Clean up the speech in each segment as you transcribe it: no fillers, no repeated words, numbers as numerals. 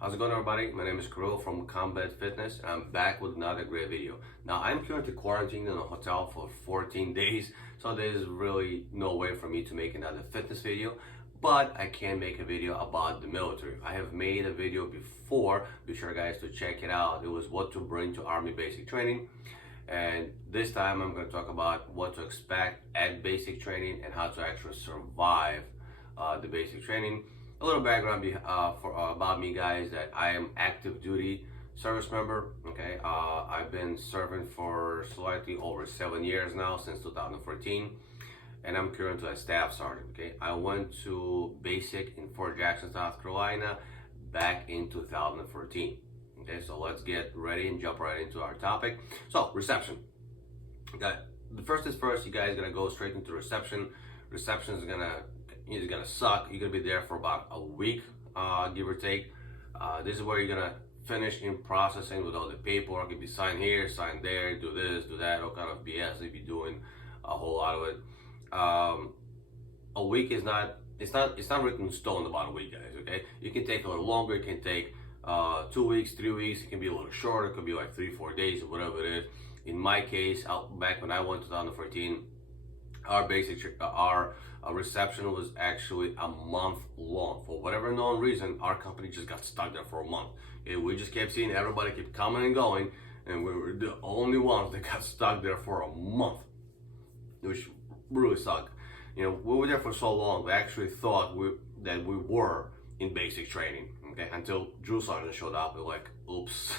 How's it going, everybody? My name is Kirill from Combat Fitness, and I'm back with another great video. Now, I'm currently quarantined in a hotel for 14 days, so there's really no way for me to make another fitness video, but I can make a video about the military. I have made a video before, be sure guys to check it out. It was what to bring to Army basic training, and this time I'm going to talk about what to expect at basic training and how to actually survive the basic training. A little background about me, guys, that I am active duty service member. Okay, I've been serving for slightly over 7 years now, since 2014, and I'm currently a staff sergeant. Okay, I went to basic in Fort Jackson, South Carolina back in 2014. Okay, so let's get ready and jump right into our topic. So, reception. Okay, the first is first, you guys gonna go straight into reception. Reception is gonna suck. You're gonna be there for about a week, give or take. This is where you're gonna finish in processing with all the paperwork. If you sign here, sign there, do this, do that, all kind of BS. If you're doing a whole lot of it, a week is not. It's not written in stone about a week, guys. Okay, it can take a little longer. It can take 2 weeks, 3 weeks. It can be a little shorter. It could be like 3-4 days or whatever it is. In my case, back when I went to 2014, our reception was actually a month long. For whatever known reason, our company just got stuck there for a month. We just kept seeing everybody keep coming and going, and we were the only ones that got stuck there for a month, which really sucked. You know, we were there for so long, we actually thought that we were in basic training. Okay, until Drew Sergeant showed up, we're like, oops,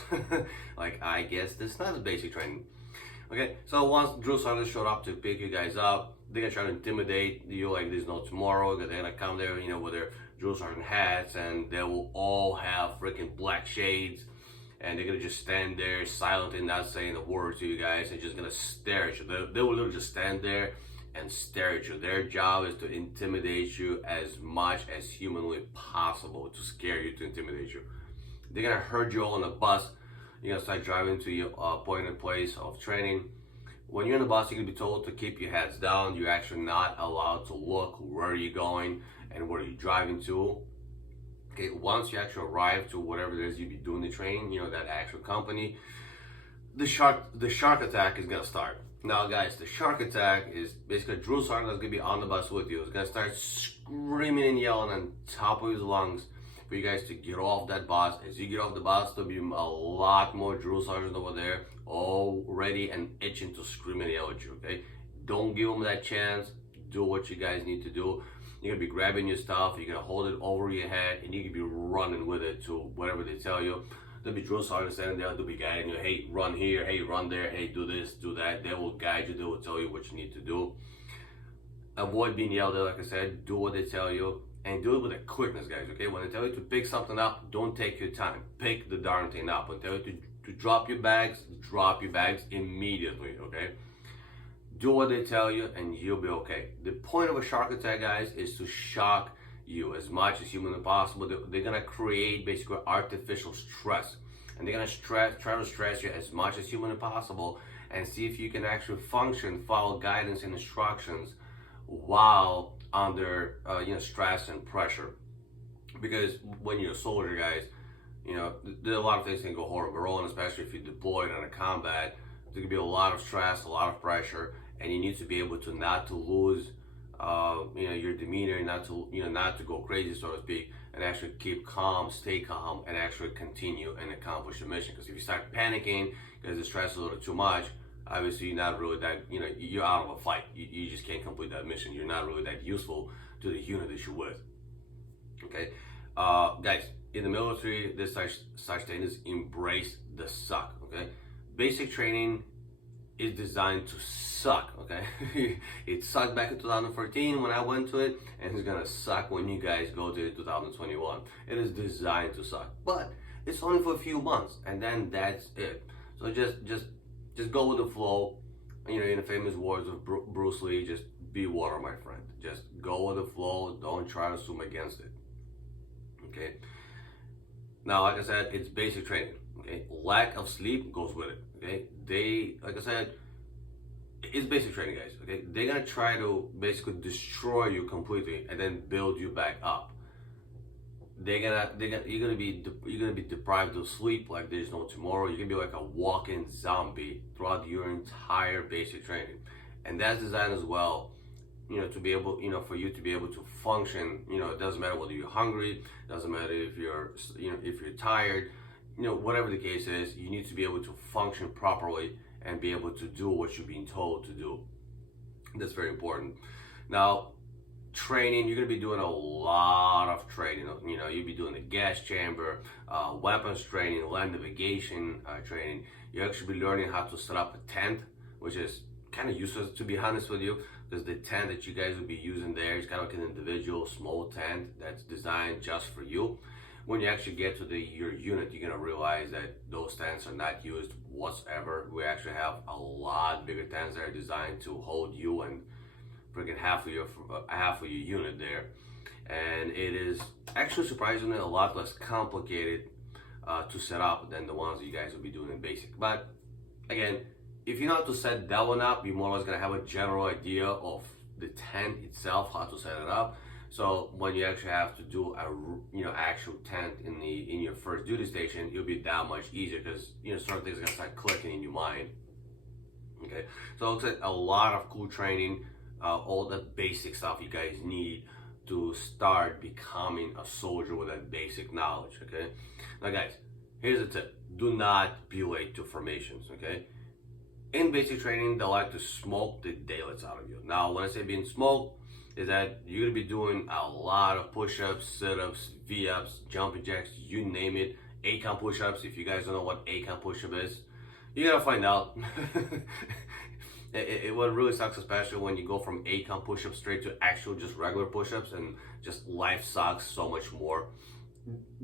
like I guess this is not basic training. Okay, so once Drew Sergeant showed up to pick you guys up, they're gonna try to intimidate you like there's no tomorrow. They're gonna come there, you know, with their Drew Sergeant hats, and they will all have freaking black shades, and they're gonna just stand there silently, not saying a word to you guys, and just gonna stare at you. They will literally just stand there and stare at you. Their job is to intimidate you as much as humanly possible, to scare you, to intimidate you. They're gonna herd you all on a bus. You're gonna start driving to your appointed place of training. When you're in the bus, you're gonna be told to keep your heads down. You're actually not allowed to look where you're going and where you're driving to. Okay, once you actually arrive to whatever it is you be doing the training, you know, that actual company, the shark attack is gonna start. Now, guys, the shark attack is basically Drew Sergeant that's gonna be on the bus with you. It's gonna start screaming and yelling on top of his lungs for you guys to get off that bus. As you get off the bus, there'll be a lot more Drew Sergeants over there, all ready and itching to scream and yell at you. Okay, don't give them that chance. Do what you guys need to do. You're gonna be grabbing your stuff. You're gonna hold it over your head, and you can be running with it to whatever they tell you. There'll be drill sergeants standing there. They'll be guiding you. Hey, run here. Hey, run there. Hey, do this, do that. They will guide you. They will tell you what you need to do. Avoid being yelled at. Like I said, do what they tell you, and do it with a quickness, guys. Okay, when they tell you to pick something up, don't take your time. Pick the darn thing up. When they tell you to drop your bags immediately. Okay, do what they tell you, and you'll be okay. The point of a shark attack, guys, is to shock you as much as humanly possible. They're gonna create basically artificial stress, and they're gonna try to stress you as much as humanly possible, and see if you can actually function, follow guidance and instructions while under stress and pressure. Because when you're a soldier, guys, you know, there's a lot of things that can go horribly wrong, especially if you're deployed on a combat. There can be a lot of stress, a lot of pressure, and you need to be able to not to lose your demeanor, not to go crazy, so to speak, and actually keep calm, stay calm, and actually continue and accomplish your mission. Because if you start panicking because the stress is a little too much, obviously you're not really that, you're out of a fight. You just can't complete that mission. You're not really that useful to the unit that you're with. Okay, guys, in the military, this such thing is embrace the suck. Okay, basic training is designed to suck. Okay, it sucked back in 2014 when I went to it, and it's gonna suck when you guys go to 2021. It is designed to suck, but it's only for a few months, and then that's it. So just go with the flow. You know, in the famous words of Bruce Lee, just be water, my friend. Just go with the flow. Don't try to swim against it. Okay. Now, like I said, it's basic training. Okay, lack of sleep goes with it. Okay, like I said, it's basic training, guys. Okay, they're gonna try to basically destroy you completely and then build you back up. you're gonna be deprived of sleep like there's no tomorrow. You're gonna be like a walking zombie throughout your entire basic training, and that's designed as well, to be able, for you to be able to function. It doesn't matter whether you're hungry, doesn't matter if you're tired, whatever the case is, you need to be able to function properly and be able to do what you're being told to do. That's very important. Now, training, you're going to be doing a lot of training. You'll be doing the gas chamber, weapons training, land navigation training. You actually be learning how to set up a tent, which is kind of useless, to be honest with you, because the tent that you guys will be using there is kind of like an individual small tent that's designed just for you. When you actually get to your unit, you're gonna realize that those tents are not used whatsoever. We actually have a lot bigger tents that are designed to hold you and freaking half of your unit there, and it is actually surprisingly a lot less complicated to set up than the ones that you guys will be doing in basic. But again, if you know how to set that one up, you're more or less gonna have a general idea of the tent itself, how to set it up. So when you actually have to do a actual tent in your first duty station, it'll be that much easier, because certain things are gonna start clicking in your mind. Okay, so it's a lot of cool training, all the basic stuff you guys need to start becoming a soldier with that basic knowledge. Okay, now guys, here's a tip: do not be late to formations. Okay, in basic training, they like to smoke the daylights out of you. Now, when I say being smoked, is that you're gonna be doing a lot of push-ups, sit-ups, V-ups, jumping jacks, you name it. ACOM push-ups. If you guys don't know what ACOM push-up is, you gotta find out. What really sucks, especially when you go from ACOM push-ups straight to actual just regular push-ups, and just life sucks so much more.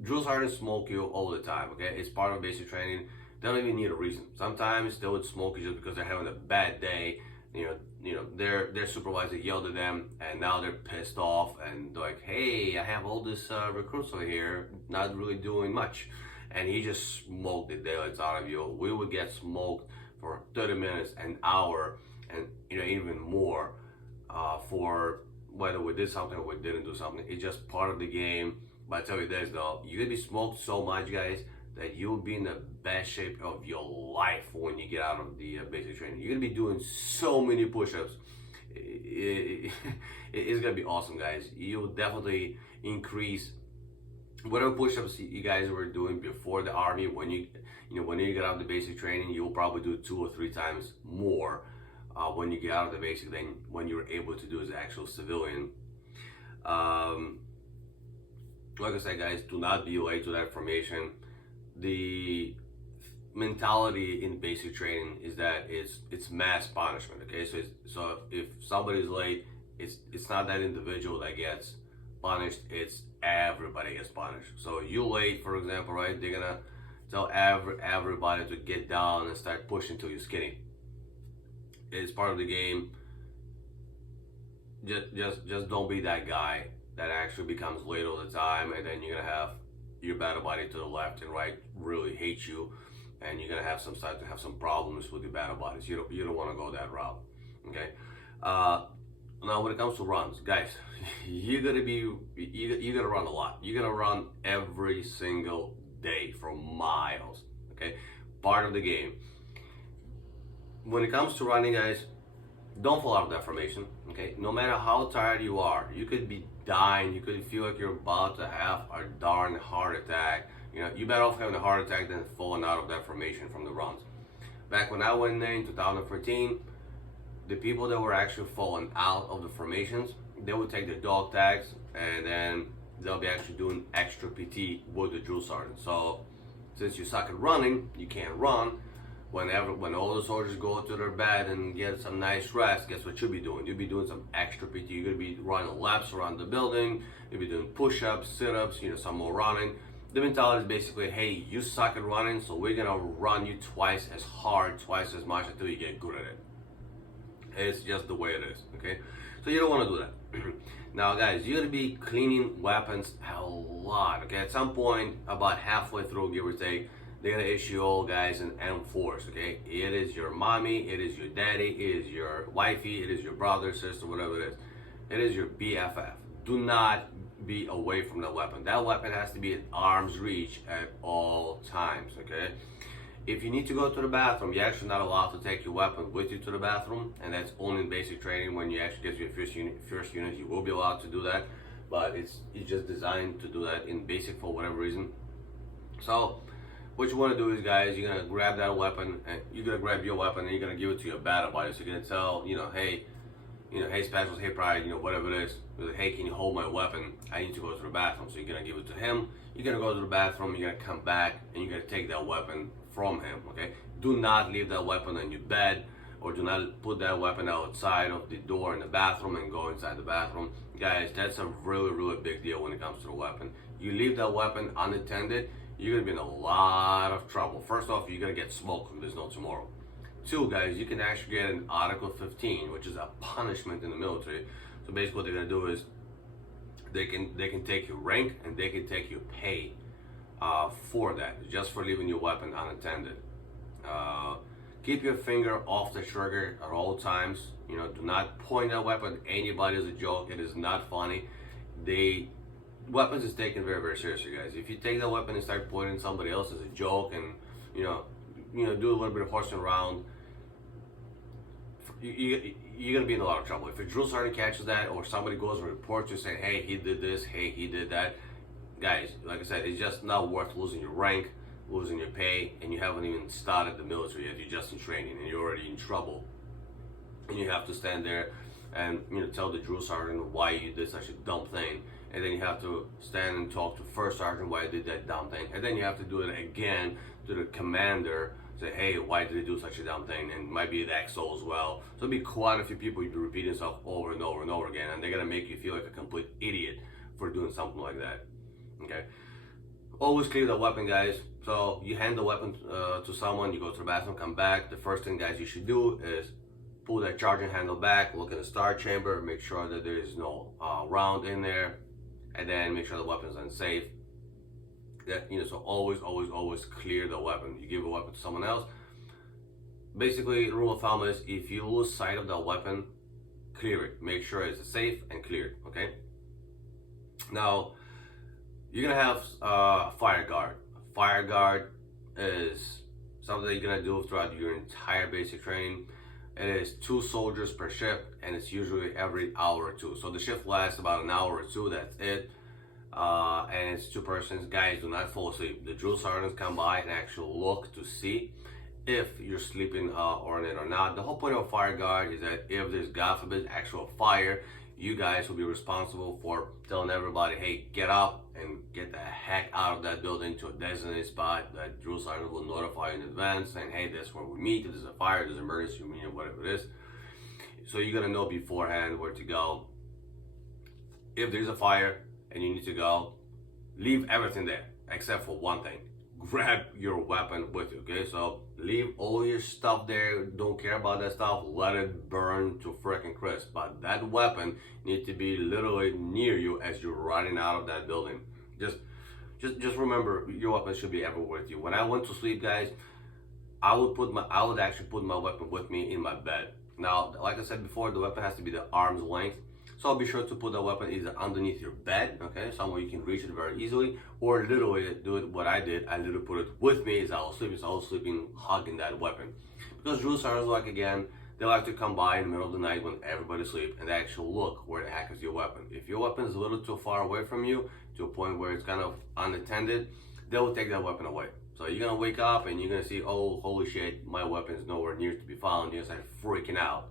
Drill sergeants smoke you all the time. Okay, it's part of basic training. They don't even need a reason. Sometimes they would smoke you just because they're having a bad day. Their supervisor yelled at them, and now they're pissed off, and they're like, hey, I have all this recruits over here not really doing much, and he just smoked the daylights out of you. We would get smoked for 30 minutes, an hour, and even more, for whether we did something or we didn't do something. It's just part of the game. But I tell you this though, you're gonna be smoked so much, guys, that you'll be in the best shape of your life when you get out of the basic training. You're gonna be doing so many push-ups. It's gonna be awesome, guys. You'll definitely increase whatever push-ups you guys were doing before the army. When you get out of the basic training, you'll probably do 2 or 3 times more when you get out of the basic than when you were able to do as an actual civilian. Like I said, guys, do not be late to that formation. The mentality in basic training is that it's mass punishment. Okay, so if somebody's late, it's not that individual that gets punished, it's everybody gets punished. So you late, for example, right? They're gonna tell everybody to get down and start pushing till you're skinny. It's part of the game. Just don't be that guy that actually becomes late all the time, and then you're gonna have your battle buddy to the left and right really hate you, and you're gonna start to have some problems with your battle buddies. You don't want to go that route. Okay. Now, when it comes to runs, guys, you're gonna run a lot. You're gonna run every single day for miles. Okay, part of the game. When it comes to running, guys, don't fall out of that formation. Okay, no matter how tired you are, you could be dying. You could feel like you're about to have a darn heart attack. You better off having a heart attack than falling out of that formation from the runs. Back when I went there in 2014, the people that were actually falling out of the formations, they would take their dog tags, and then they'll be actually doing extra PT with the drill sergeant. So since you suck at running, you can't run. When all the soldiers go to their bed and get some nice rest, guess what you'll be doing? You'll be doing some extra PT. You're gonna be running laps around the building. You'll be doing push-ups, sit-ups, some more running. The mentality is basically, hey, you suck at running, so we're gonna run you twice as hard, twice as much until you get good at it. It's just the way it is, okay? So you don't want to do that. Now, guys, you're gonna be cleaning weapons a lot, okay? At some point, about halfway through, give or take, they're gonna issue all guys an M4s, okay? It is your mommy, it is your daddy, it is your wifey, it is your brother, sister, whatever it is. It is your BFF. Do not be away from that weapon. That weapon has to be at arm's reach at all times, okay? If you need to go to the bathroom, you're actually not allowed to take your weapon with you to the bathroom, and that's only in basic training. When you actually get to your first unit, you will be allowed to do that, but it's just designed to do that in basic for whatever reason. So what you want to do is, guys, you're gonna grab that weapon, and you're gonna grab your weapon, and you're gonna give it to your battle buddy. So you're gonna tell, hey, hey Specials, hey Pride, whatever it is, hey, can you hold my weapon? I need to go to the bathroom. So you're gonna give it to him. You're gonna go to the bathroom. You're gonna come back, and you're gonna take that weapon from him. Okay? Do not leave that weapon on your bed, or do not put that weapon outside of the door in the bathroom and go inside the bathroom. Guys, that's a really, really big deal when it comes to the weapon. You leave that weapon unattended, you're gonna be in a lot of trouble. First off, you're gonna get smoked when there's no tomorrow. Two, guys, you can actually get an Article 15, which is a punishment in the military. So basically what they're gonna do is they can take your rank and they can take your pay for that, just for leaving your weapon unattended. Keep your finger off the trigger at all times. Do not point that weapon at anybody as a joke. It is not funny. Weapons is taken very, very seriously, guys. If you take that weapon and start pointing at somebody else as a joke, and do a little bit of horsing around, you're gonna be in a lot of trouble. If a drill sergeant catches that, or somebody goes and reports you saying, hey, he did this, hey, he did that, guys, like I said, it's just not worth losing your rank, losing your pay, and you haven't even started the military yet. You're just in training, and you're already in trouble, and you have to stand there and tell the drill sergeant why you did such a dumb thing, and then you have to stand and talk to first sergeant why you did that dumb thing, and then you have to do it again to the commander, say, hey, why did they do such a dumb thing? And it might be the XO as well. So it'll be quite a few people you'll be repeating stuff over and over and over again, and they're gonna make you feel like a complete idiot for doing something like that. Okay, always clear the weapon, guys. So you hand the weapon to someone, you go to the bathroom, come back. The first thing, guys, you should do is pull that charging handle back, look in the start chamber, make sure that there is no round in there, and then make sure the weapon is unsafe. So always clear the weapon. You give a weapon to someone else. Basically, the rule of thumb is if you lose sight of the weapon, clear it. Make sure it's safe and cleared. Okay. Now, you're gonna have a fire guard. A fire guard is something that you're gonna do throughout your entire basic training. It is 2 soldiers per shift, and it's usually every hour or two. So the shift lasts about an hour or two. That's it. And it's 2 persons. Guys, do not fall asleep. The drill sergeants come by and actually look to see if you're sleeping on it or not. The whole point of a fire guard is that if there's, God forbid, actual fire, you guys will be responsible for telling everybody, hey, get up and get the heck out of that building to a designated spot. That drill sergeant will notify you in advance, saying, hey, that's where we meet. If there's a fire, there's an emergency, whatever it is. So you're gonna know beforehand where to go. If there's a fire and you need to go, leave everything there except for one thing. Grab your weapon with you, okay? So leave all your stuff there. Don't care about that stuff. Let it burn to freaking crisp. But that weapon needs to be literally near you as you're running out of that building. Just remember, your weapon should be everywhere with you. When I went to sleep, guys, I would actually put my weapon with me in my bed. Now, like I said before, the weapon has to be the arm's length. So be sure to put the weapon either underneath your bed, okay, somewhere you can reach it very easily, or literally do it what I did. I literally put it with me as I was sleeping, so I was sleeping hugging that weapon. Because drill sergeants, they like to come by in the middle of the night when everybody's asleep and they actually look where the heck is your weapon. If your weapon is a little too far away from you, to a point where it's kind of unattended, they will take that weapon away. So you're gonna wake up and you're gonna see, oh, holy shit, my weapon is nowhere near to be found. You're gonna start freaking out.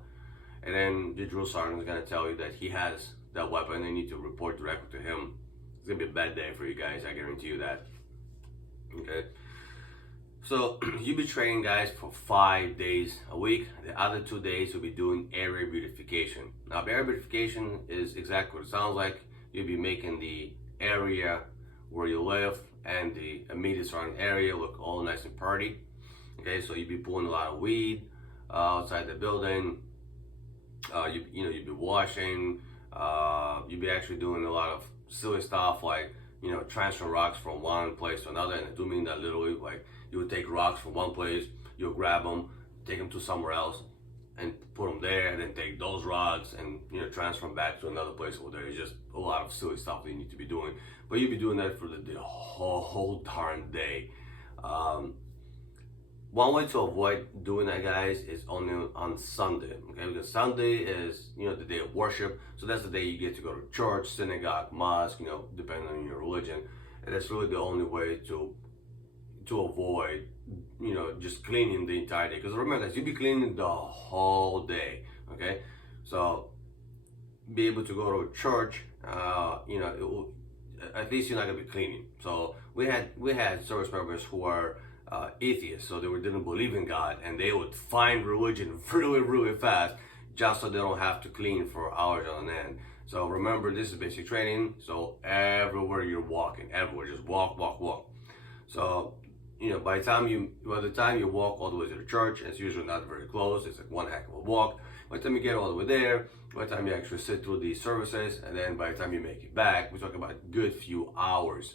And then the drill sergeant is gonna tell you that he has that weapon and you need to report directly to him. It's gonna be a bad day for you guys, I guarantee you that. Okay. So you'll be training, guys, for 5 days a week. The other 2 days you'll be doing area beautification. Now, area beautification is exactly what it sounds like. You'll be making the area where you live and the immediate surrounding area look all nice and pretty. Okay, so you'll be pulling a lot of weed outside the building. You'll be washing. You'll be actually doing a lot of silly stuff like transferring rocks from one place to another. And I do mean that literally. Like, you would take rocks from one place, you'll grab them, take them to somewhere else, and put them there, and then take those rods and transfer them back to another place over there. It's just a lot of silly stuff that you need to be doing, but you'll be doing that for the whole darn day. One way to avoid doing that, guys, is only on Sunday, okay? Because Sunday is, the day of worship. So that's the day you get to go to church, synagogue, mosque, depending on your religion. And that's really the only way to avoid, just cleaning the entire day. Because remember, guys, you'll be cleaning the whole day, okay? So be able to go to church, at least you're not gonna be cleaning. So we had service members who are atheists, so they didn't believe in God, and they would find religion really fast just so they don't have to clean for hours on end. So remember, this is basic training, so everywhere you're walking, everywhere, just walk. So by the time you walk all the way to the church, it's usually not very close, it's like one heck of a walk. By the time you get all the way there, by the time you actually sit through these services, and then by the time you make it back, we're talking about a good few hours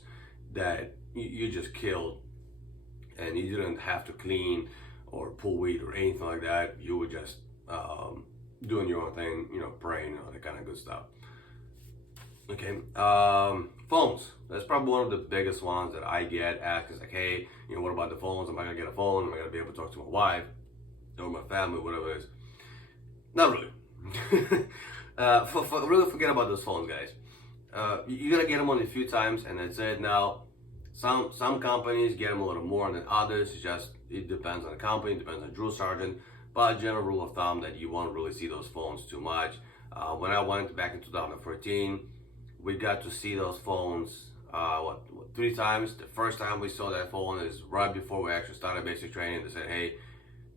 that you just killed, and you didn't have to clean or pull weed or anything like that. You were just doing your own thing, praying, all that kind of good stuff. Okay, phones. That's probably one of the biggest ones that I get asked. Is like, hey, what about the phones? Am I gonna get a phone? Am I gonna be able to talk to my wife or my family, whatever it is? Not really. Really forget about those phones, guys. You're gonna get them on a few times, and that's it. Now, some companies get them a little more than others. It depends on the company, depends on drill sergeant. But general rule of thumb that you won't really see those phones too much. When I went back in 2014, we got to see those phones 3 times. The first time we saw that phone is right before we actually started basic training. They said, hey,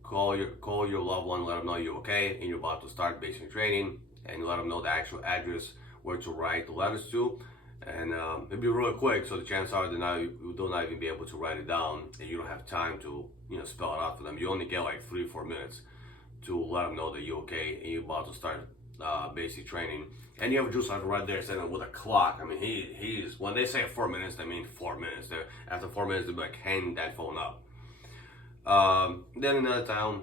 call your loved one, let them know you're okay and you're about to start basic training, and let them know the actual address where to write the letters to. And it'll be real quick, so the chances are that you don't even be able to write it down, and you don't have time to spell it out for them. You only get like 3-4 minutes to let them know that you're okay and you're about to start basic training. And you have a drill sergeant right there sitting with a clock. I mean, he's when they say 4 minutes, they mean 4 minutes. After 4 minutes, they'll be like, hang that phone up. Then another time,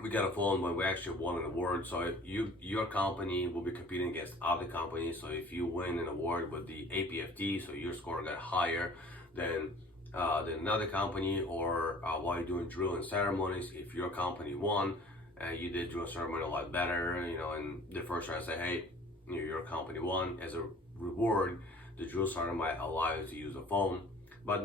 we got a phone when we actually won an award. So if your company will be competing against other companies. So if you win an award with the APFT, so your score got higher than another company, or while you're doing drill and ceremonies, if your company won and you did drill ceremony a lot better, and the first time I say, hey, your company won, as a reward, the drill sergeant might allow you to use a phone. But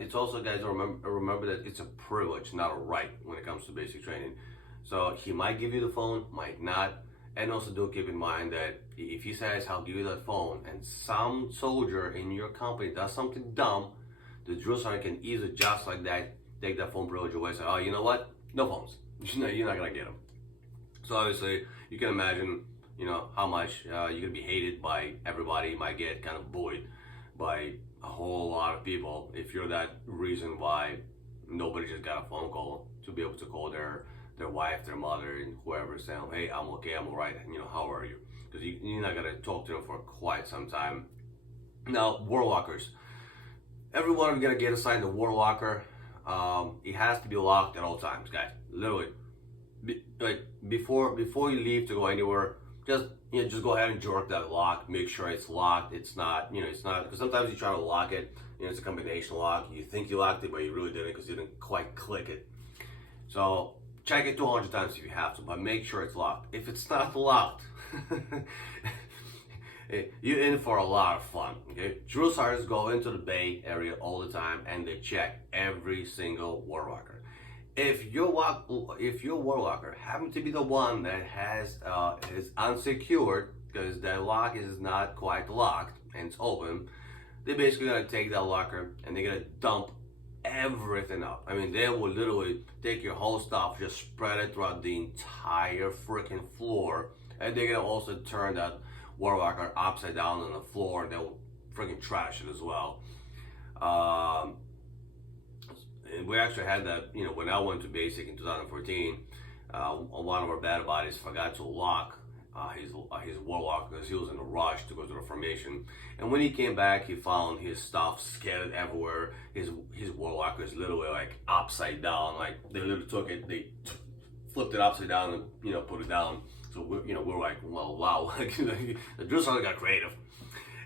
it's also, guys, remember that it's a privilege, not a right, when it comes to basic training. So he might give you the phone, might not. And also do keep in mind that if he says, I'll give you that phone, and some soldier in your company does something dumb, the drill sergeant can easily, just like that, take that phone privilege away and say, oh, you know what? No phones. You're not going to get them. So obviously, you can imagine, how much you're going to be hated by everybody. You might get kind of bullied by a whole lot of people if you're that reason why nobody just got a phone call to be able to call their wife, their mother, and whoever, saying, hey, I'm okay, I'm all right, how are you? Because you're not going to talk to them for quite some time. Now, warlockers. Everyone is going to get assigned a warlocker. It has to be locked at all times, guys. Literally. Before you leave to go anywhere, just go ahead and jerk that lock. Make sure it's locked. It's not, because sometimes you try to lock it, it's a combination lock. You think you locked it, but you really didn't because you didn't quite click it. So check it 200 times if you have to, but make sure it's locked. If it's not locked, you're in for a lot of fun. Okay, drill sergeants go into the bay area all the time and they check every single warlocker. If your warlocker happens to be the one that is unsecured, because that lock is not quite locked and it's open, they're basically gonna take that locker and they're gonna dump everything out. I mean, they will literally take your whole stuff, just spread it throughout the entire freaking floor, and they're gonna also turn that warlocker upside down on the floor, and they'll freaking trash it as well. We actually had that, when I went to basic in 2014, one of our bad buddies forgot to lock his warlocker because he was in a rush to go to the formation. And when he came back, he found his stuff scattered everywhere. His warlocker is literally like upside down. Like they literally took it, they flipped it upside down and, you know, put it down. So we're like, well, wow, the drill sergeant got creative.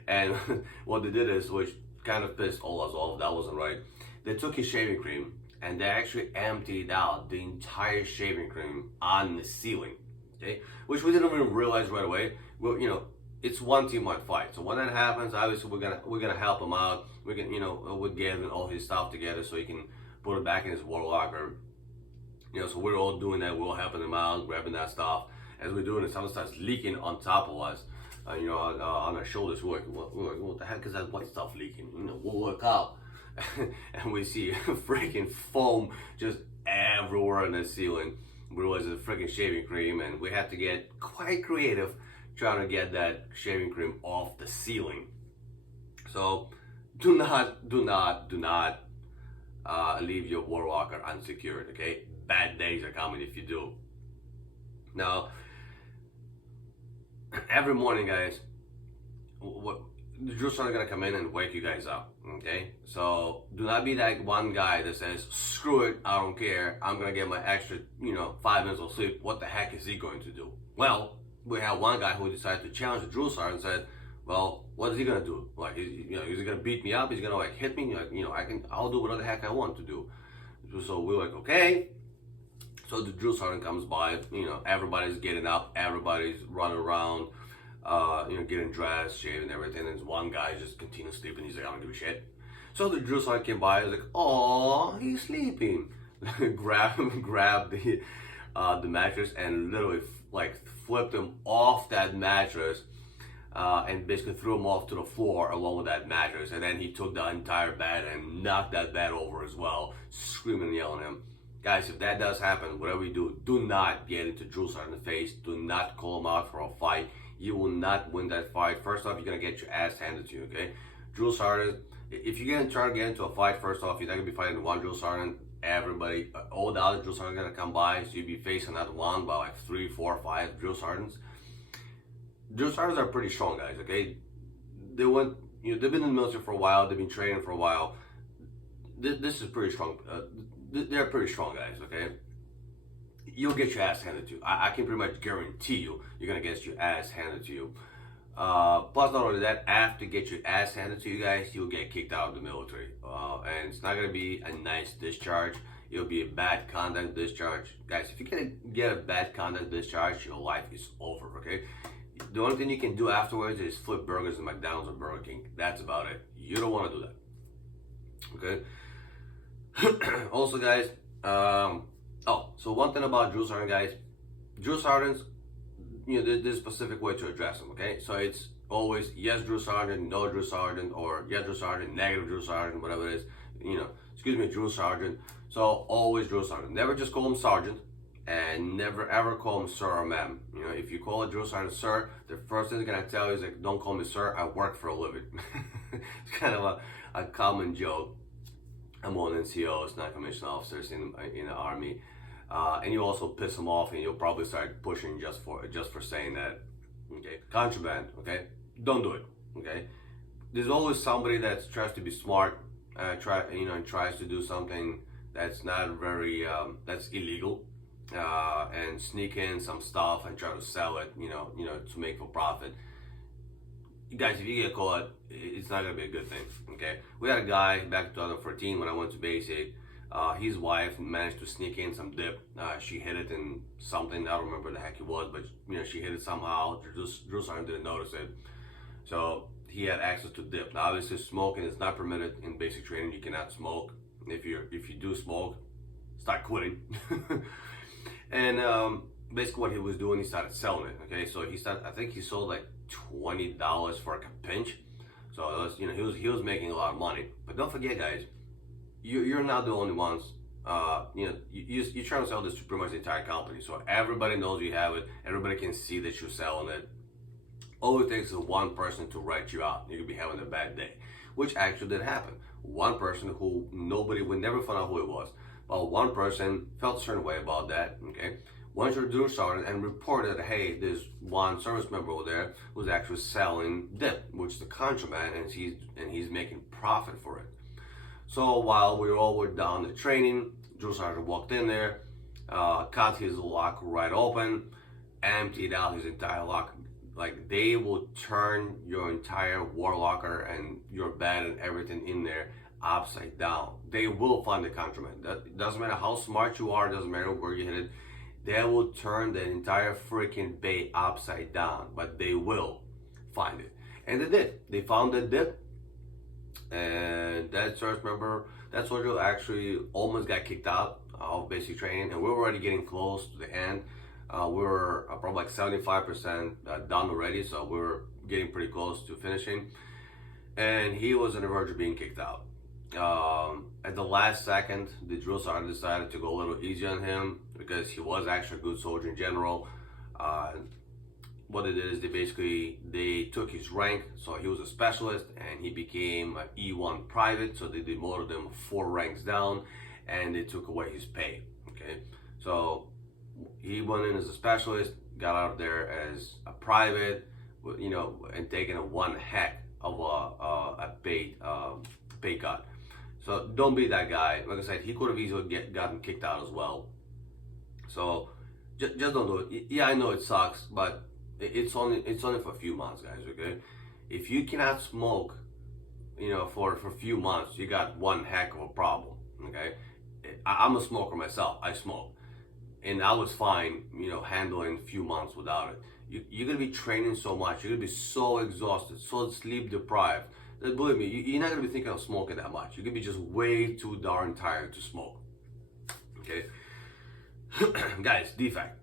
And what they did is, which kind of pissed all us off, that wasn't right. They took his shaving cream and they actually emptied out the entire shaving cream on the ceiling, okay? Which we didn't even realize right away. Well, you know, it's one team-wide fight. So when that happens, obviously we're gonna help him out. We can, you know, we're gathering all his stuff together so he can put it back in his warlocker. You know, so we're all doing that. We're all helping him out, grabbing that stuff. As we're doing it, something starts leaking on top of us. You know, on our shoulders. We're like, what the heck is that white stuff leaking? You know, we'll look up and we see freaking foam just everywhere on the ceiling. We realize it's a freaking shaving cream, and we have to get quite creative trying to get that shaving cream off the ceiling. So do not leave your warlocker unsecured, okay? Bad days are coming if you do. Now, every morning, guys, the drill sergeant gonna come in and wake you guys up, okay? So do not be that one guy that says, screw it, I don't care, I'm gonna get my extra, you know, 5 minutes of sleep. What the heck is he going to do? Well, we have one guy who decided to challenge the drill sergeant and said, well, what is he gonna do? Like, you know, is he gonna beat me up? Is he gonna like hit me? Like, you know, I'll do whatever the heck I want to do. So we're like, okay. So the drill sergeant comes by, you know, everybody's getting up, everybody's running around, you know, getting dressed, shaving, everything. And one guy just continues sleeping. He's like, I don't give a shit. So the drill sergeant came by. He's like, oh, he's sleeping. grab the mattress and literally like flipped him off that mattress, and basically threw him off to the floor along with that mattress. And then he took the entire bed and knocked that bed over as well, screaming and yelling at him. Guys, if that does happen, whatever you do, do not get into drill sergeant in the face. Do not call him out for a fight. You will not win that fight. First off, you're going to get your ass handed to you, okay? Drill sergeant, if you're going to try to get into a fight, first off, you're not going to be fighting one drill sergeant. Everybody, all the other drill sergeants are going to come by, so you'll be facing not one, but like 3, 4, 5 drill sergeants. Drill sergeants are pretty strong, guys, okay? They've been in the military for a while. They've been training for a while. This is pretty strong. They're pretty strong guys, okay? You'll get your ass handed to you. I can pretty much guarantee you're gonna get your ass handed to you. Plus, not only that, after you get your ass handed to you guys, you'll get kicked out of the military. And it's not gonna be a nice discharge. It'll be a bad conduct discharge. Guys, if you're gonna get a bad conduct discharge, your life is over, okay? The only thing you can do afterwards is flip burgers at McDonald's or Burger King. That's about it. You don't wanna do that, okay? Also, guys, so one thing about drill sergeant, guys, drill sergeants, you know, there's a specific way to address them, okay? So it's always yes drill sergeant, no drill sergeant, or yes drill sergeant, negative drill sergeant, whatever it is, you know, excuse me, drill sergeant. So always drill sergeant. Never just call him sergeant, and never ever call him sir or ma'am. You know, if you call a drill sergeant sir, the first thing he's gonna tell you is like, don't call me sir, I work for a living. It's kind of a common joke among NCOs, non-commissioned officers in the Army, and you also piss them off, and you'll probably start pushing just for saying that. Okay, contraband. Okay, don't do it. Okay, there's always somebody that tries to be smart, and tries to do something that's not very that's illegal, and sneak in some stuff and try to sell it, you know, to make for profit. Guys, if you get caught, it's not gonna be a good thing. Okay, we had a guy back in 2014 when I went to basic. His wife managed to sneak in some dip. She hid it in something, I don't remember the heck it was, but you know, she hid it somehow. Drill sergeant didn't notice it, so he had access to dip. Now, obviously, smoking is not permitted in basic training. You cannot smoke. If you do smoke, start quitting. And basically, what he was doing, he started selling it. Okay, so I think he sold like $20 for a pinch. So it was, you know, he was making a lot of money. But don't forget, guys, you're not the only ones. You know, you're trying to sell this to pretty much the entire company. So everybody knows you have it. Everybody can see that you're selling it. All it takes is one person to write you out. You could be having a bad day, which actually did happen. One person who nobody would never find out who it was, but one person felt a certain way about that. Okay, went to the drill sergeant and reported, hey, there's one service member over there who's actually selling dip, which is the contraband, and he's making profit for it. So while we all were down the training, drill sergeant walked in there, cut his lock right open, emptied out his entire lock. Like, they will turn your entire warlocker and your bed and everything in there upside down. They will find the contraband. That doesn't matter how smart you are, doesn't matter where you hit it. They will turn the entire freaking bay upside down, but they will find it. And they did. They found the dip, and that search member, that soldier actually almost got kicked out of basic training, and we were already getting close to the end. We were probably like 75% done already, so we were getting pretty close to finishing. And he was on the verge of being kicked out. At the last second, the drill sergeant decided to go a little easy on him because he was actually a good soldier in general. What it is, they took his rank, so he was a specialist and he became an E1 private, so they demoted him 4 ranks down and they took away his pay. Okay, so he went in as a specialist, got out of there as a private, you know, and taken a 1 heck of a pay cut. So don't be that guy. Like I said, he could have easily gotten kicked out as well. So just don't do it. Yeah, I know it sucks, but it's only for a few months, guys. Okay, if you cannot smoke, you know, for a few months, you got 1 heck of a problem. Okay, I'm a smoker myself. I smoke, and I was fine, you know, handling a few months without it. You're gonna be training so much. You're gonna be so exhausted, so sleep deprived. That, believe me, you're not gonna be thinking of smoking that much. You're gonna be just way too darn tired to smoke. Okay, guys, defect.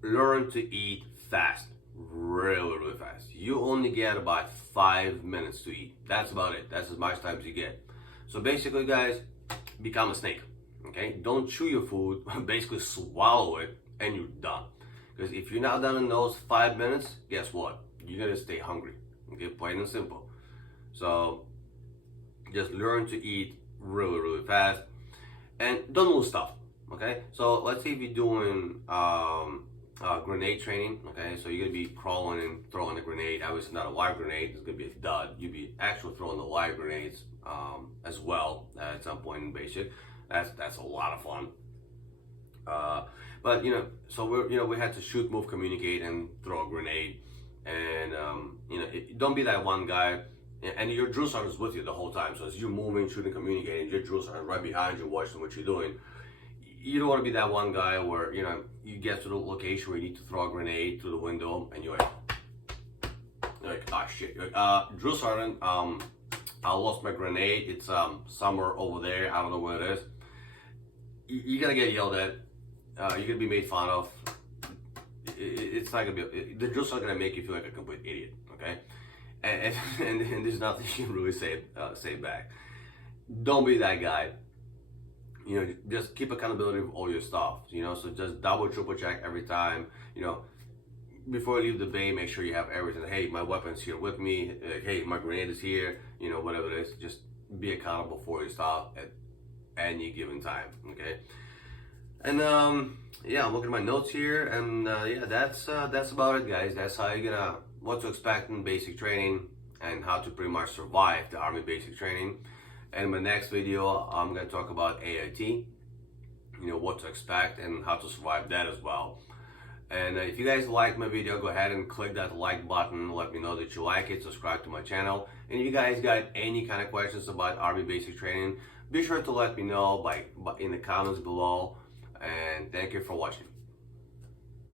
Learn to eat fast, really fast. You only get about 5 minutes to eat. That's about it. That's as much time as you get. So basically, guys, become a snake. Okay, don't chew your food. Basically, swallow it, and you're done. Because if you're not done in those 5 minutes, guess what? You're gonna stay hungry. Okay, plain and simple. So just learn to eat really fast, and don't lose stuff. Okay, so let's say if you're doing grenade training. Okay, so you're gonna be crawling and throwing a grenade. Obviously not a live grenade, it's gonna be a dud. You'll be actually throwing the live grenades as well at some point in basic. That's a lot of fun. But you know, so we had to shoot, move, communicate, and throw a grenade. And you know, don't be that one guy. And your drill sergeant is with you the whole time. So as you're moving, shooting, communicating, your drill sergeant right behind you, watching what you're doing. You don't want to be that one guy where, you know, you get to the location where you need to throw a grenade through the window, and you're like, ah, shit. You're like, drill sergeant, I lost my grenade. It's somewhere over there. I don't know where it is. You're gonna get yelled at. You're gonna be made fun of. It's not gonna be. The drill sergeant gonna make you feel like a complete idiot. Okay. And there's nothing you can really say back. Don't be that guy. You know, just keep accountability of all your stuff. You know, so just double, triple check every time. You know, before you leave the bay, make sure you have everything. Hey, my weapon's here with me. Hey, my grenade is here. You know, whatever it is, just be accountable for your stuff at any given time. Okay. And yeah, I'm looking at my notes here, and yeah, that's about it, guys. That's how you're gonna what to expect in basic training and how to pretty much survive the Army basic training. And in my next video, I'm gonna talk about AIT. You know, what to expect and how to survive that as well. And if you guys like my video, go ahead and click that like button. Let me know that you like it. Subscribe to my channel. And if you guys got any kind of questions about Army basic training, be sure to let me know in the comments below. And thank you for watching.